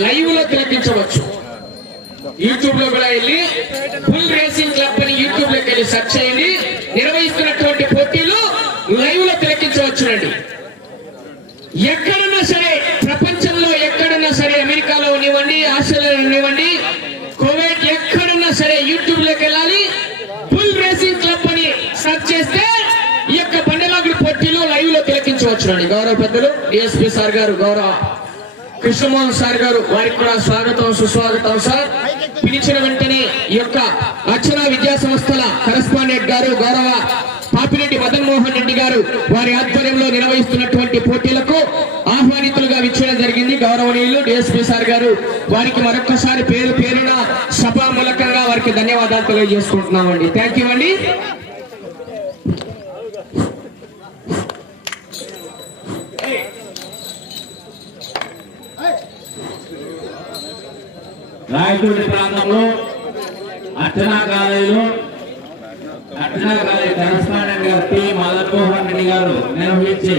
లైవ్లో తిలకించవచ్చు. యూట్యూబ్లో కూడా వెళ్ళి ఫుల్ రేసింగ్ క్లబ్ అని యూట్యూబ్లోకి వెళ్ళి సెర్చ్ చేయండి. నిర్వహిస్తున్నటువంటి పోటీలు లైవ్లో తిలకించవచ్చునండి ఎక్కడన్నా సరే ప్రపంచంలో ఎక్కడన్నా సరే అమెరికాలో ఉనివ్వండి ఆస్ట్రేలియాలో uniవ్వండి కోవిడ్ ఎక్కడన్నా సరే యూట్యూబ్లోకి వెళ్ళాలి. ఫుల్ రేసింగ్ క్లబ్ అని సెర్చ్ చేస్తే ఈ యొక్క బండలాగుడి పోటీలు లైవ్లో తిలకించవచ్చునండి గౌరవ పెద్దలు డిఎస్పీ సార్ గారు గౌరవ కృష్ణమోహన్ సార్ గారు వారికి కూడా స్వాగతం సుస్వాగతం సార్. పిలిచిన వెంటనే ఈ యొక్క అక్షర విద్యా సంస్థల కరస్పాండెంట్ గారు గౌరవ పాపిరెడ్డి మదన్ మోహన్ రెడ్డి గారు వారి ఆధ్వర్యంలో నిర్వహిస్తున్నటువంటి పోటీలకు ఆహ్వానితులుగా విచ్చడం జరిగింది. గౌరవనీయులు డిఎస్పీ సార్ గారు వారికి మరొకసారి పేరు పేరున సభా మూలకంగా వారికి ధన్యవాదాలు తెలియజేసుకుంటున్నామండి. థ్యాంక్ యూ అండి. రాయచూడి ప్రాంతంలో అర్చనా కాలేజీలో అర్చనా కాలేజీ కరస్పాండెంట్ గారు పి. మదన్మోహన్ రెడ్డి గారు నిర్వహించే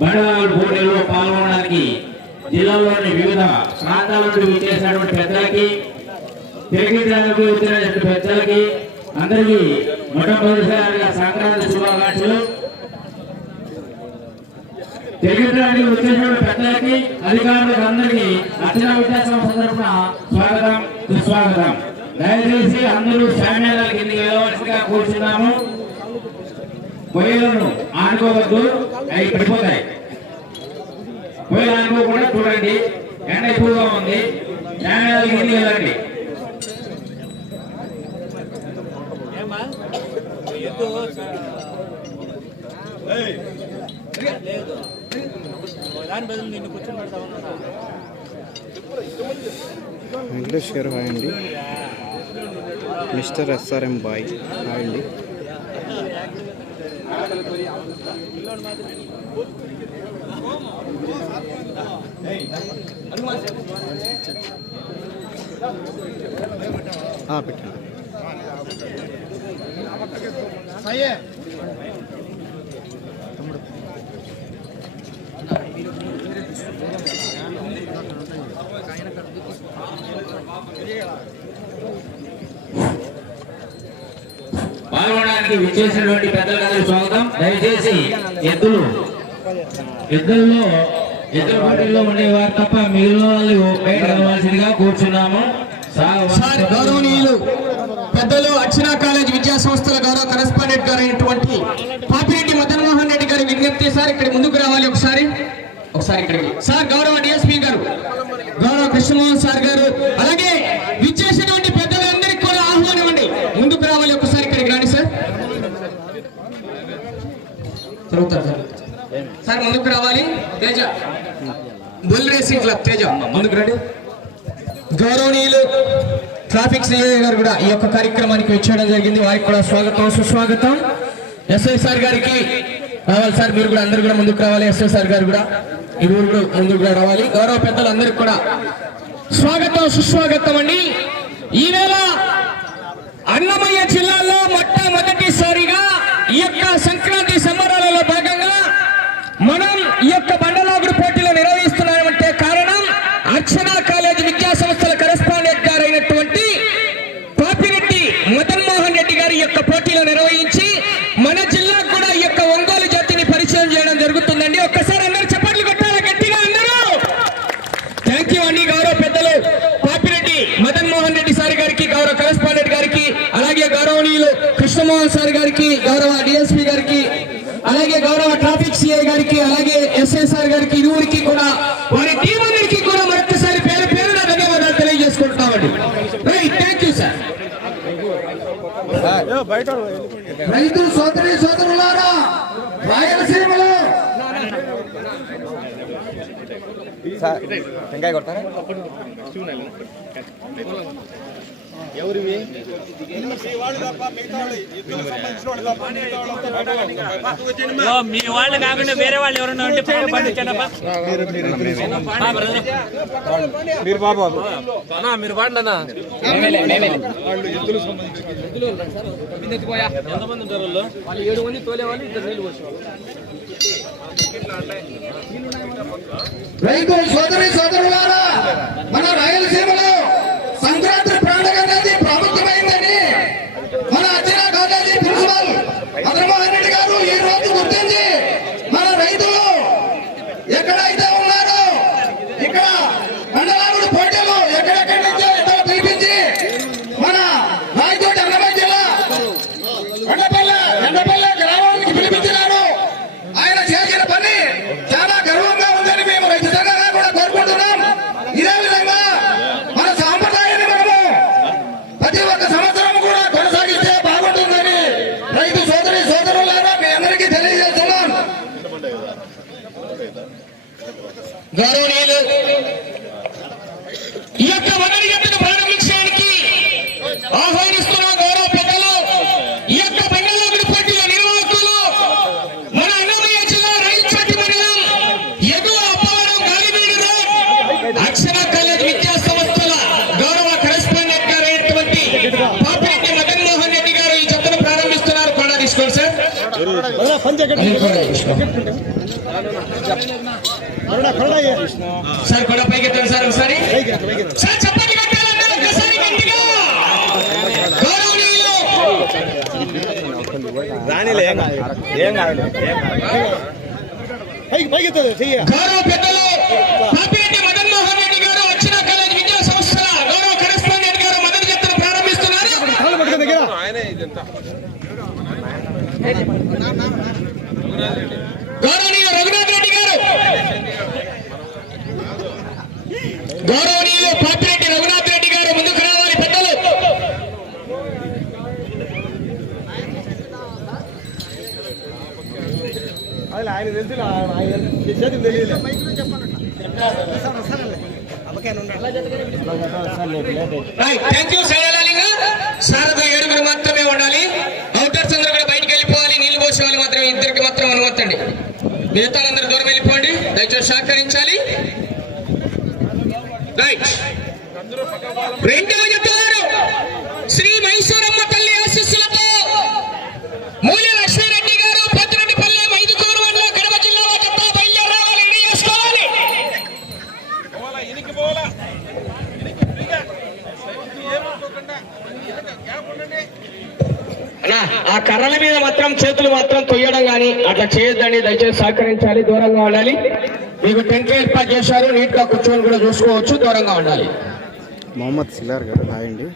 బండవాళ్ళ పోటీలో పాల్గొనడానికి జిల్లాలోని వివిధ ప్రాంతాల నుండి విచ్చేసినటువంటి పెద్దలకి తిరిగిడానికి వచ్చినటువంటి పెద్దలకి అందరికీ మొట్టమొదటిసారిగా సంక్రాంతి శుభాకాంక్షలు. తిరిగిడానికి వచ్చేటువంటి పెద్దలకి అధికారులకు అందరికీ అర్చన విద్యా సంస్థ స్వాగతం సుస్వాగతం. దయచేసి అందరూ శామ్యాల కిందికి వెళ్ళవలసిగా కూర్చున్నాము. పొయ్యలను ఆనుకోవద్దు అవి పడిపోతాయి. పొయ్యలు ఆనుకోకుండా చూడండి ఎండ ఎక్కువగా ఉంది. శామ్యాల కిందికి వెళ్ళండి. దాని బదులు నిన్ను కూర్చొని పెడతా ఉన్నా గారు హాయ్ అండి. మిస్టర్ ఎస్ఆర్ఎం బాయ్ హాయ్ అండి. ఆ, పెట్టండి. పాల్గొనడానికి విచ్చేసినటువంటి పెద్దలందరూ స్వాగతం. దయచేసి ఎద్దులు ఎద్దుల్లో ఎద్దుల పోటీల్లో ఉండేవారు తప్ప మిగిలిన వాళ్ళు బయట నిలవాల్సిందిగా కూర్చున్నాము. గౌరవనీయులు పెద్దలు అర్చనా కాలేజ్ విద్యా సంస్థల గౌరవ కరెస్పాండెంట్ గారు అయినటువంటి పాపిరెడ్డి మదన్ మోహన్ రెడ్డి గారి విజ్ఞప్తి సార్ ఇక్కడ ముందుకు రావాలి ఒకసారి. ఒకసారి ఇక్కడికి సార్ గౌరవ డిఎస్పీ గారు గౌరవ కృష్ణమోహన్ సార్ గారు అలాగే విచ్చేసినటువంటి పెద్దలందరికీ కూడా ఆహ్వానం ఇవ్వండి ముందుకు రావాలి ఒకసారి ఇక్కడికి రాండి సార్. జరుగుతారు సార్. సార్ ముందుకు రావాలి. Teja. Bull racing club Teja. ముందుకు రండి. గౌరవనీయులు ట్రాఫిక్ సిఐ గారు కూడా ఈ యొక్క కార్యక్రమానికి వచ్చేయడం జరిగింది. వారికి కూడా స్వాగతం సుస్వాగతం. ఎస్ఐ సార్ గారికి రావాలి సార్ మీరు కూడా అందరు కూడా ముందుకు రావాలి. ఎస్ఐ సార్ గారు కూడా ఇరువురు కూడా ముందుకు కూడా రావాలి. గౌరవ పెద్దలు అందరికి కూడా స్వాగతం సుస్వాగతం అండి. ఈవేళ అన్నమయ్య జిల్లాలో మొట్టమొదటిసారిగా ఈ యొక్క సంక్రాంతి సంబరాలలో భాగంగా మనం ఈ యొక్క బండలాగుడు పోటీలు నిర్వహిస్తున్నామంటే కారణం అర్చనా కాలేజ్ విద్యా సంస్థల కరెస్పాండెంట్ గారు అయినటువంటి పాపిరెడ్డి మదన్ మోహన్ రెడ్డి గారి యొక్క పోటీలు నిర్వహించి మన జిల్లాకు కూడా ఈ యొక్క ఒంగోలు జాతిని పరిచయం చేయడం జరుగుతుందండి ఒక్కసారి అందరూ చప్పట్లు కొట్టాలి గట్టిగా అందరూ థ్యాంక్ యూ అండి గౌరవ పెద్దలు పాపిరెడ్డి మదన్ మోహన్ రెడ్డి సార్ గారికి గౌరవ కరెస్పాండెంట్ గారికి అలాగే గౌరవనీయులు కృష్ణమోహన్ సార్ గారికి గౌరవ డిఎస్పీ గారికి అలాగే గౌరవ ట్రాఫిక్ సిఐ గారికి అలాగే ఎస్ఐ గారికి ఇరువురికి కూడా వారి టీం అందరికి కూడా మరొకసారి పేరు పేరున ధన్యవాదాలు తెలియజేసుకుంటున్నామండి. థ్యాంక్ యూ సార్ రైతు సోదరి సోదరులారా రాయలసీమలో టెంకాయ కొడతారా? మీ? వాళ్ళు కాకుండా వేరే వాళ్ళు ఎవరైనా ఉంటే పండించండి బ్రదర్. మీరు బాబు అన్నా, మీరు వాడండి అన్నా. ఎంతమంది ఉంటారు వాళ్ళు? వాళ్ళు ఏడు మంది ఇద్దరు నీళ్ళు పోసేవాళ్ళు. రైతు సోదరి సోదరులారా చేయండి చంద్రబాబు నాయుడు గారు ఈ రోజు గుర్తించి సార్ కూడా పైకి ఎత్తండి రాణిలే ఏం కాదు పైకి పైకి చెయ్యి ఆ కర్రల మీద మాత్రం చేతులు మాత్రం తొయ్యడం కానీ అట్లా చేయొద్దని దయచేసి సహకరించాలి దూరంగా ఉండాలి. మీకు టెంట్ ఏర్పాటు చేశారు నీట్గా కూర్చొని కూడా చూసుకోవచ్చు దూరంగా ఉండాలి. మొహమ్మద్ సిలార్ గారు రాయండి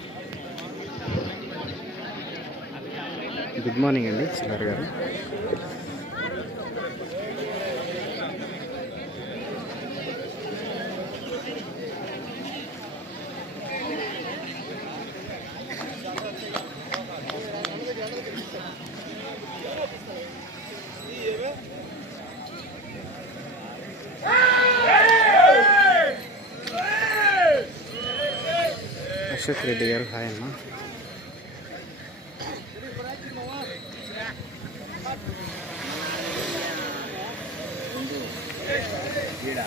గుడ్ మార్నింగ్ అండి సిలార్ గారు. del Jaén, ¿no? Mira,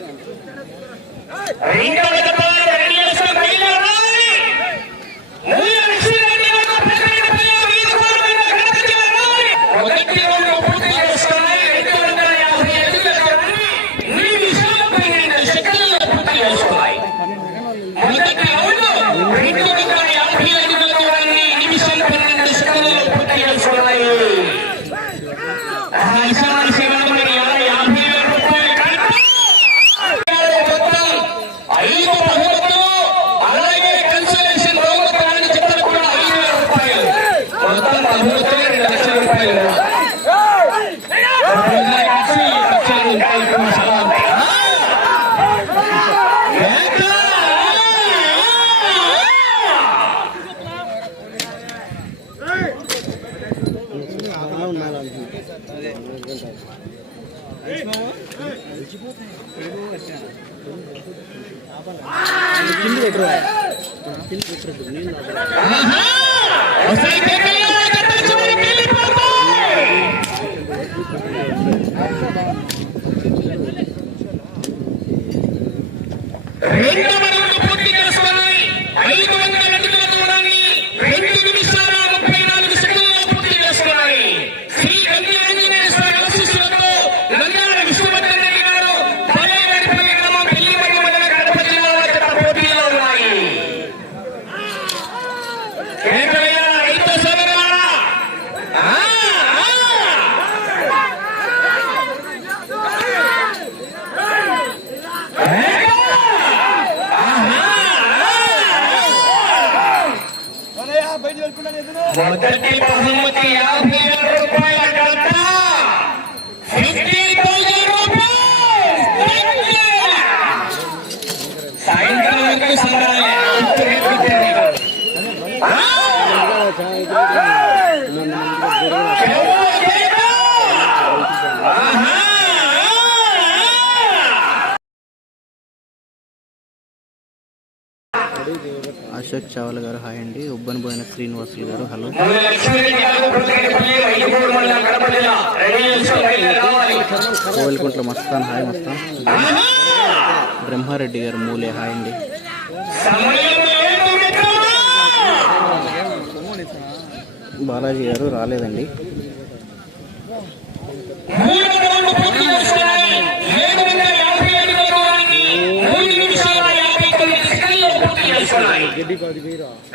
రెండవ కింద పెట్టరు కింద పెట్టరు నేను Well, that's the problem with the album. Srinivasulu garu. Hello. Kovilkuntla Mastan. Hi Mastan. Brahmareddy garu మూలే. Hi అండి. బాలాజీ గారు రాలేదండి.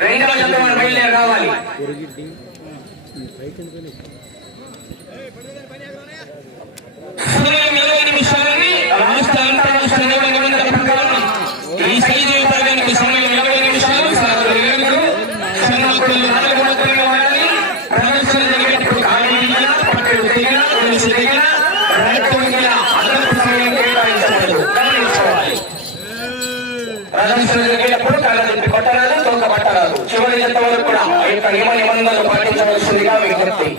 రెండవ చంద్రబాబు బయలుదేరి రావాలి ఇరవై నిమిషాలని ఈ సైజు యొక్క నియమ నిబంధనలు పాటించవలసిందిగా విజ్ఞప్తి.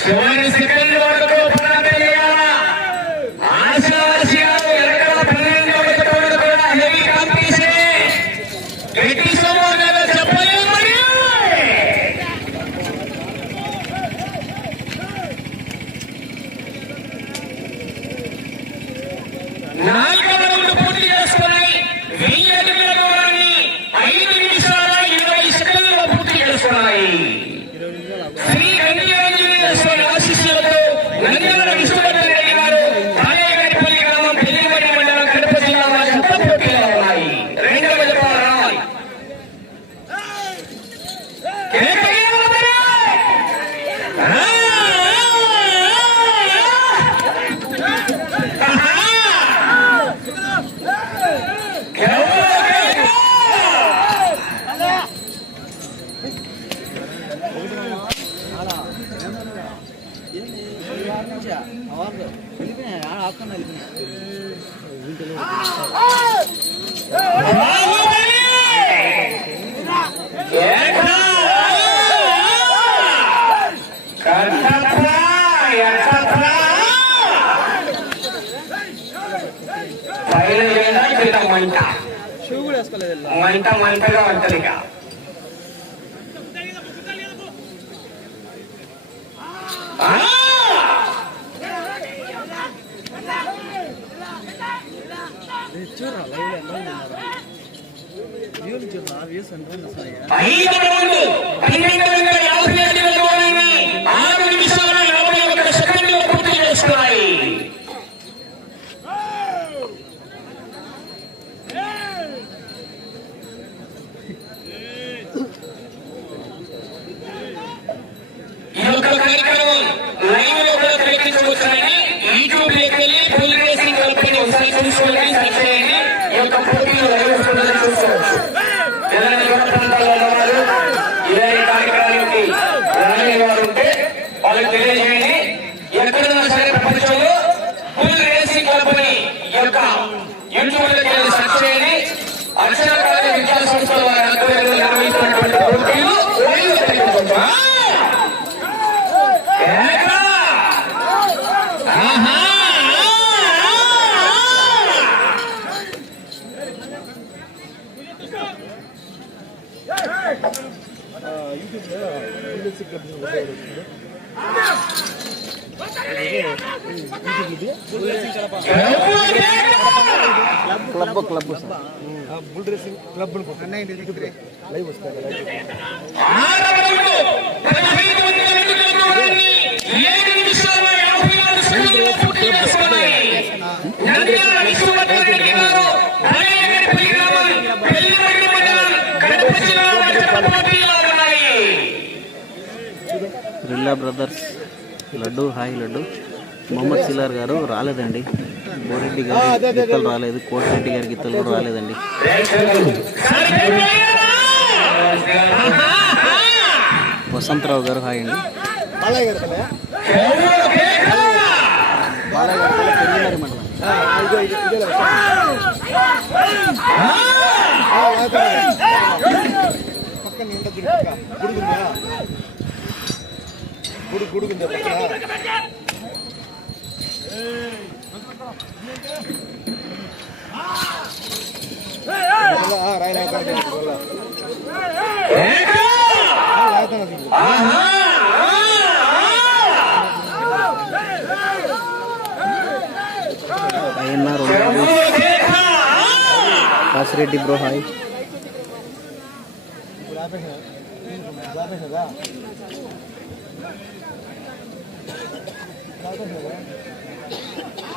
చివరి మండలం, కడప జిల్లా మధ్య పోటీలో ఉన్నాయి. రిల్లా బ్రదర్స్ లడ్డు హాయ్ లడ్డు. మొహమ్మద్ సిలార్ గారు రాలేదండి బోరెడ్డి గారు గీతలు రాలేదు కోటిరెడ్డి గారి గీతలు కూడా రాలేదండి వసంతరావు గారు హాయ్ అండి ఎవరు కేక? పెరిగినారు కాసిరెడ్డి బ్రో హాయ్. కదా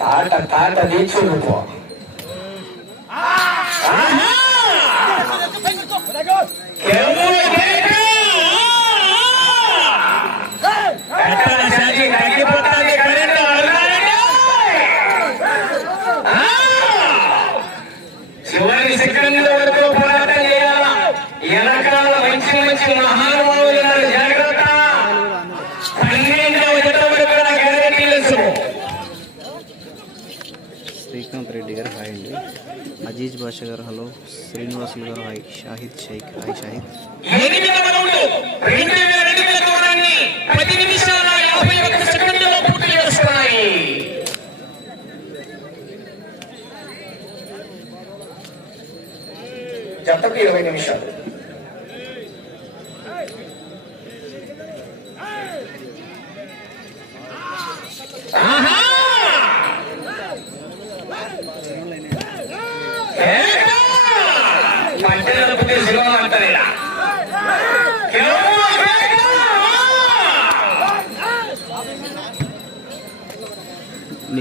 తాట తాట దీక్షుడు తగ్గిపోతుంది కరెంటు అడగాలండి చివరి సెకండ్ వరకు పోరాటం చేయాలా వెనకాల మంచి మంచి మహానుభావులు ఉన్నారు. జాగ్రత్త పన్నెండవ జత వరకు కూడా గ్యారెంటీ లేదు శ్రీకాంత్ రెడ్డి గారు హాయ్ అండి. అజీజ్ బాషా garu hello. Srinivasulu garu hi. Shahid Sheikh hi Shahid. జతకు ఇరవై నిమిషాలు.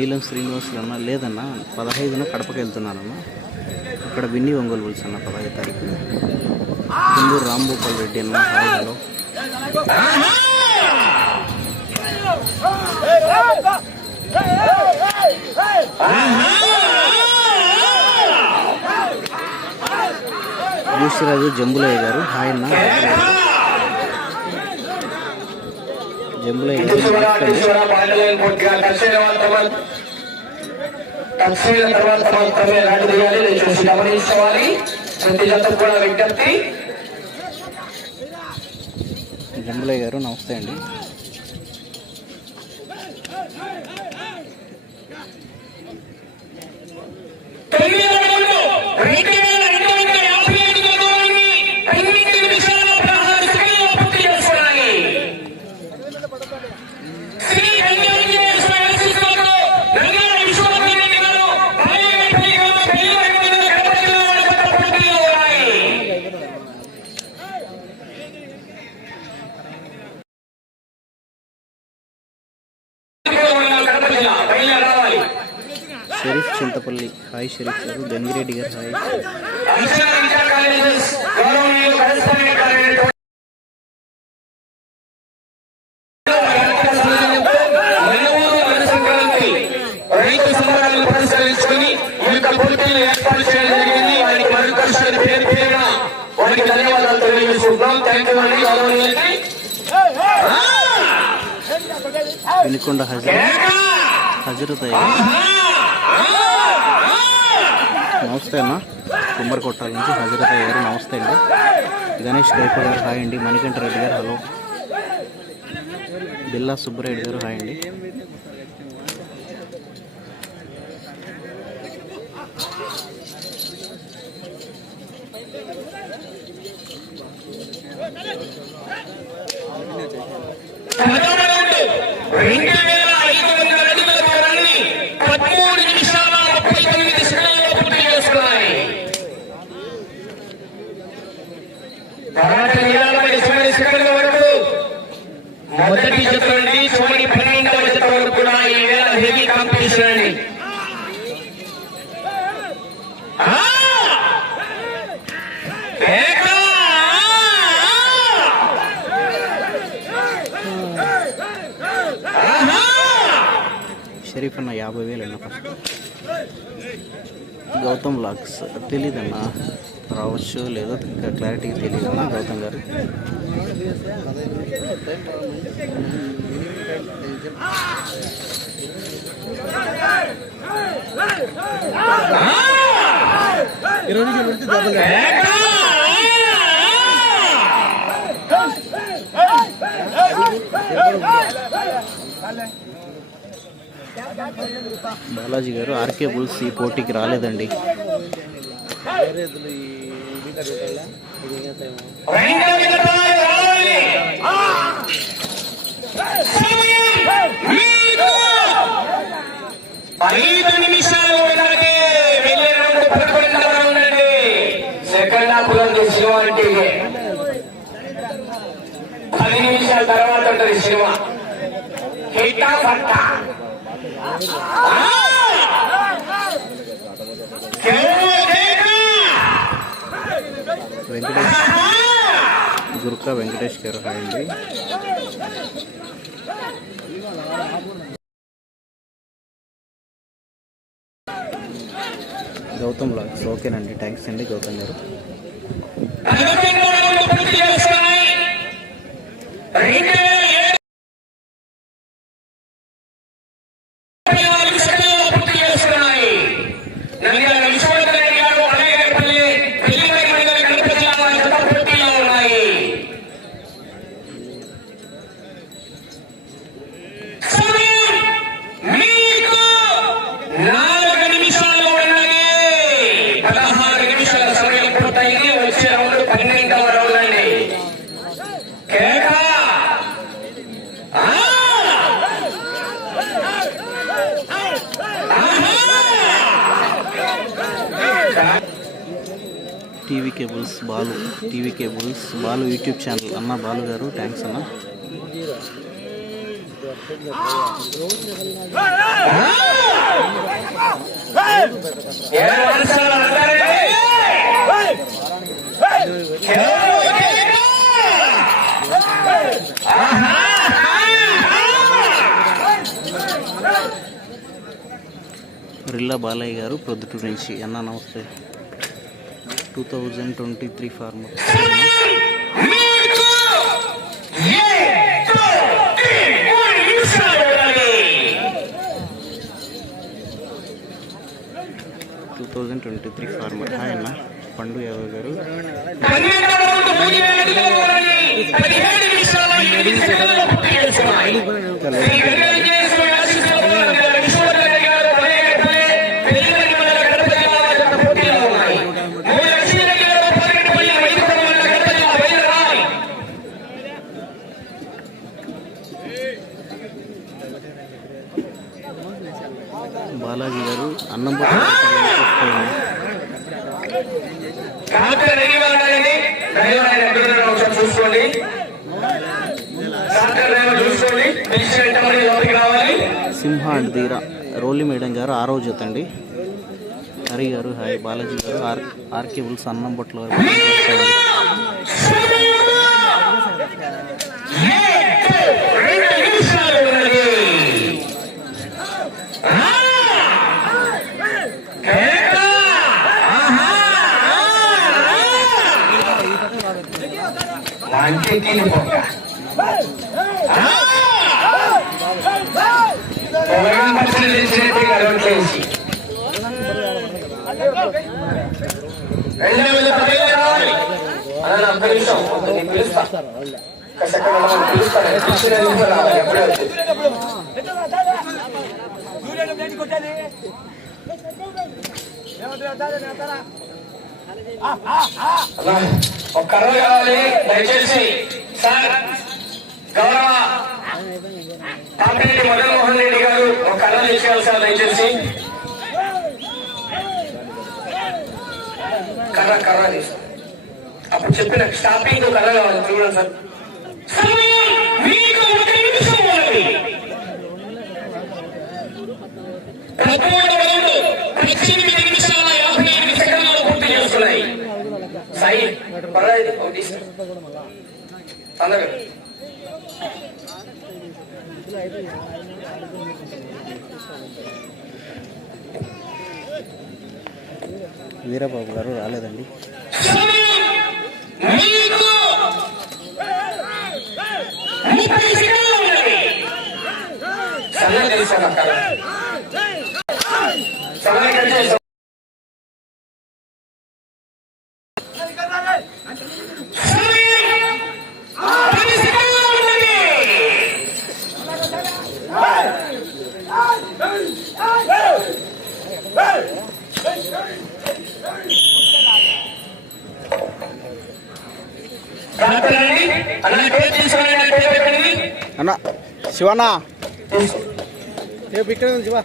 నీలం శ్రీనివాసులు అన్న లేదన్న పదహైదున కడపకి వెళ్తున్నానన్న ఇక్కడ విన్ని ఒంగోలు పులుసు అన్న పదహైదు తారీఖున కుందూరు రాంభూపాల్ రెడ్డి అన్న హాయ్ హలో యూసిరాజు జంబులయ్య గారు హాయ్ అన్న జంబులయ్య గారు తక్షణ తర్వాత మాత్రమే రాడు చేయాలి దయచేసి గమనించుకోవాలి. ప్రతి జత కూడా విజ్ఞప్తి. జంబులయ్య గారు నమస్తే అండి. చింతపల్లి. హాయ్ షరీఫ్ గారు గంగిరెడ్డి గారు హాయ్. రైతు సంబరాలను పురస్కరించుకొని ఈ యొక్క పోటీలు ఏర్పాటు చేయడం జరిగింది వారికి మరొకసారి పేరు పేరున వారికి ధన్యవాదాలు తెలియజేసుకుంటున్నాం థ్యాంక్ యూ అండి గౌరవనీయులకి వినుకొండ హజరత్ హజరత్ నమస్తే అన్న కుమ్మరికొట్టాల నుంచి హజరత్ గారు నమస్తే అండి. గణేష్ గైప గారు హాయ్ అండి. మణికంఠ రెడ్డి గారు హలో. బిల్లా సుబ్బరెడ్డి గారు హాయ్ అండి. ప్రథమ రెండు వేల ఐదు వందల అడుగుల దూరాన్ని పదమూడు నిమిషాల ముప్పై తొమ్మిది సెకండ్లలో పూర్తి చేసుకున్నాయి తర్వాత నిరాళమైన చివరి సెకండ్ల వరకు మొదటి జత నుండి చివరి పన్నెండవ జత వరకు కూడా ఈ వేళ హెవీ కాంపిటీషన్ అండి ఆ! ఏకా! షరీఫ్ అన్న యాభై వేలు అన్న ఫస్ట్ గౌతమ్ లాక్స్ తెలీదన్న రావచ్చు లేదో ఇంకా క్లారిటీ తెలియదు గౌతమ్ గారు. బాలాజీ గారు ఆర్కే బుల్స్ ఈ పోటీకి రాలేదండి. ఐదు నిమిషాలు ఉన్నది వెళ్ళే రౌండ్ పదకొండవ రౌండ్ అండి సెకండ్ హాఫ్లో సినిమా అంటే. పది నిమిషాల తర్వాత ఉంటుంది సినిమా. హిట్టా పట్టా ఆ! కేవలం కేక! వెంకటేష్ ఆహా! గురుకా వెంకటేష్ గారు హాయ్ అండి. గౌతమ్ లాక్స్ ఓకేనండి థ్యాంక్స్ అండి గౌతమ్ గారు. రెండు బాలు యూట్యూబ్ ఛానల్. అన్న బాలు గారు థ్యాంక్స్ అన్న రిల్లా బాలయ్య గారు ప్రొద్దుటూరు నుంచి. అన్న నమస్తే. Two thousand twenty three farmer మీకు ఏడు, మూడు నిమిషాలు ఉన్నది. Two thousand twenty three farmer hi అన్న. పండు యాదవ్ గారు. పన్నెండవ అండి హరి గారు హాయ్ బాలాజీ గారు ఆర్ ఆర్కే బుల్స్ అన్నం బొట్ల రెండు నిమిషాలు వేల పదిహేను రావాలి ఒక్క నిమిషం నేను పిలుస్తాను ఒక కర్ర కావాలి. దయచేసి సార్ గౌరవ పాపిరెడ్డి మదన్మోహన్ రెడ్డి గారు ఒక కర్ర తీసుకెళ్ళాలి సార్ దయచేసి. కర్ర కర్ర తీసు అప్పుడు చెప్పిన స్టాపింగ్ కర్ర కావాలి చూడండి సార్. సమయం సాయి పర్వాలేదు ఒకటి తొందరగా. వీరబాబు గారు రాలేదండి. మీకు ముప్పై సెకండ్లు ఉన్నది. సమయం తెలుసాను అక్కడ సమయం కలిసి పది సెకండ్లు ఉన్నది. రాత్రి అన్న పేరు తీసుకోండి అన్న పేరు పెట్టండి అన్న శివన్న తీసుకో రేపు ఇక్కడ ఉంది శివ.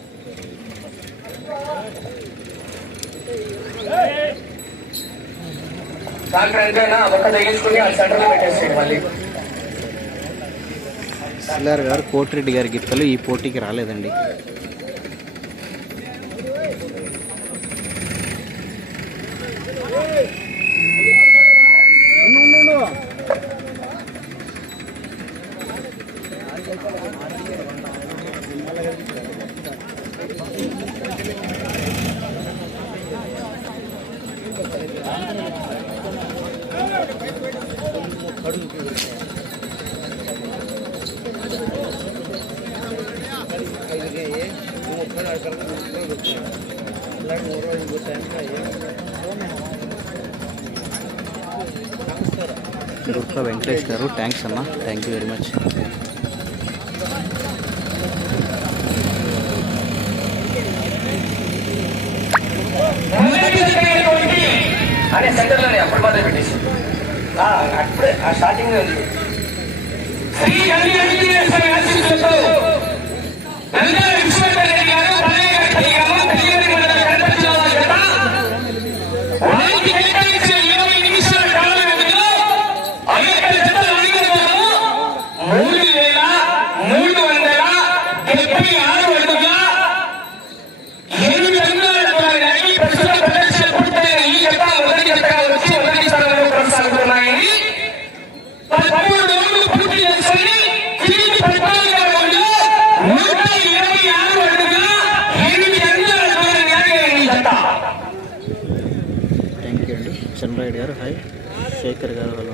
డాక్టర్ ఎంతైనా ఒక తగ్గించుకుని ఆ సెంటర్లో పెట్టేసేయండి మళ్ళీ. సిల్లార్ గారు కోటిరెడ్డి గారి గిత్తలు ఈ పోటీకి రాలేదండి దుర్గా గారు థ్యాంక్స్ అన్న. థ్యాంక్ యూ వెరీ మచ్ అనే సెంటర్లోనే అప్పుడు మాత్రం పెట్టేసి. ఆ, అప్పుడే ఆ స్టార్టింగ్ ఉంది. శ్రీ గంగి విశ్వేశ్వర రెడ్డి శేఖర్ గారు హలో అండి